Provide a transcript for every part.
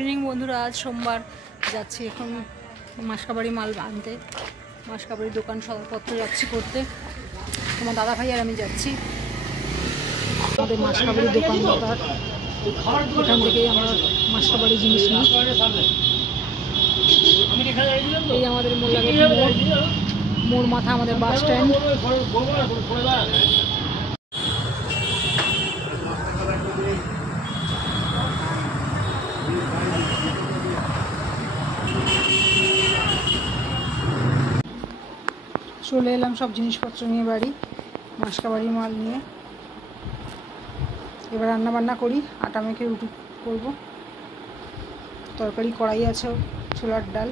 Evening বন্ধুরা, আজ সোমবার যাচ্ছি এখন মাসকাবাড়ি মাল আনতে। মাসকাবাড়ির দোকান সবপত্র যাচ্ছি করতে। তোমার দাদা ভাই আর আমি যাচ্ছি। আমাদের মাসকাবাড়ির দোকানদার, এখান থেকেই আমরা মাসকাবাড়ি জিনিস নিই। এই আমাদের মোড় মাথা আমাদের বাস স্ট্যান্ড। চলে এলাম সব জিনিসপত্র নিয়ে বাড়ি, মাসকাবাড়ি মাল নিয়ে। এবার রান্না বান্না করি, আটা মেখে রুটি করব। তরকারি কড়াই আছে, ছোলার ডাল।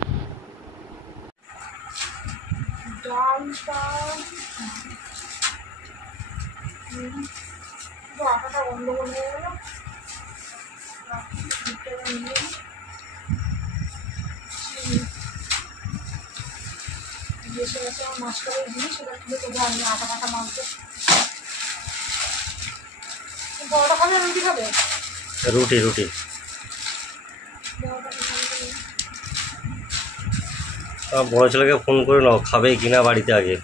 আটাটা গন্ডগোল হয়ে গেল। এসে গেছে আমার মাসকাবাড়ির জিনিস, সেটা তুলে দেবো আমি আটা কাটা মালতে। বড়টা খাবে রুটি খাবে? রুটি রুটি বড় ছেলেকে ফোন করে নাও, খাবে কিনা বাড়িতে আগে।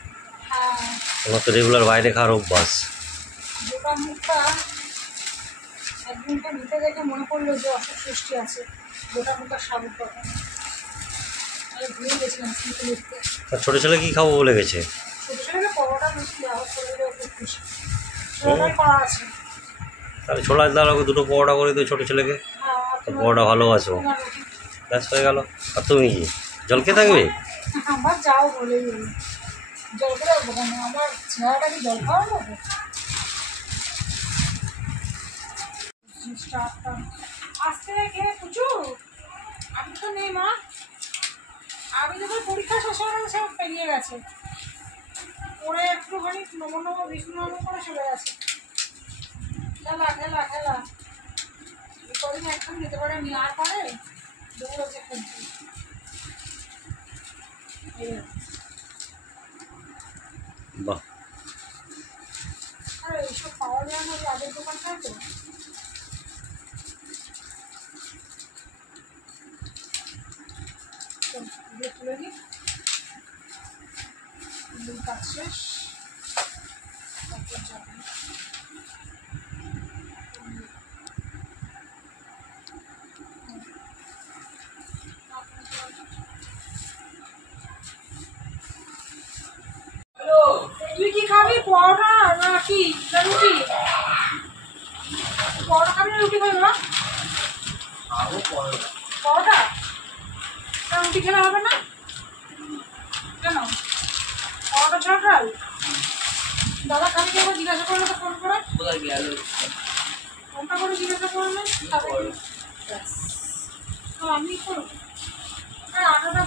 আমার তো রেগুলার বাইরে খাওয়ার অভ্যাস। গোটা মুখটা একদিনকে নিতে দেখে মনে পড়লো যে অসুখ সৃষ্টি আছে, গোটা মুখটা সাবুক কথা ভুলে গেছিলাম স্মৃতি লিখতে। ছোটো ছেলে কি খাবো বলে গেছে? ছোটো ছেলেকে পরোটা মিষ্টি আবার শরীরে খুব খুশি করা আছে। তাহলে ছোলার ডাল ওকে দুটো পরোটা করে দিও ছোটো ছেলেকে, তো পরোটা ভালোবাসো, ব্যাস হয়ে গেল। আর তুমি কি জল খেয়ে থাকবে? আমার যাও বলেই জল করে রাখবো কেন? আমার ছেলেটা কি জল খাওয়ার মতো? আসতে রেখে পুচু আমি তো নেই মা, আমি যখন পরীক্ষা শেষ হয়ে গেছে সব পেরিয়ে গেছে, পরে একটুখানি নমন বিষ্ণু করে চলে গেছে। খেলা খেলা খেলা কদিন একদম যেতে পারে নি, আর পারে দৌড়াচ্ছে খেলছে। বাহ, আর এইসব পাওয়া যায় না, আগের দোকান থাকে তো। তুলে নিই, কাজ শেষ। তুই কি খাবি, পরোটা না কি রুটি? পরোটা খাবি না রুটি খাবি? না পরোটা, রুটি খেলে হবে না কেন? পরোটা ছাড়া ডাল দাদা খাবি কেবল জিজ্ঞাসা করলে তো ফোন করে, ফোনটা করে জিজ্ঞাসা করলে আমি করবো। আটাটা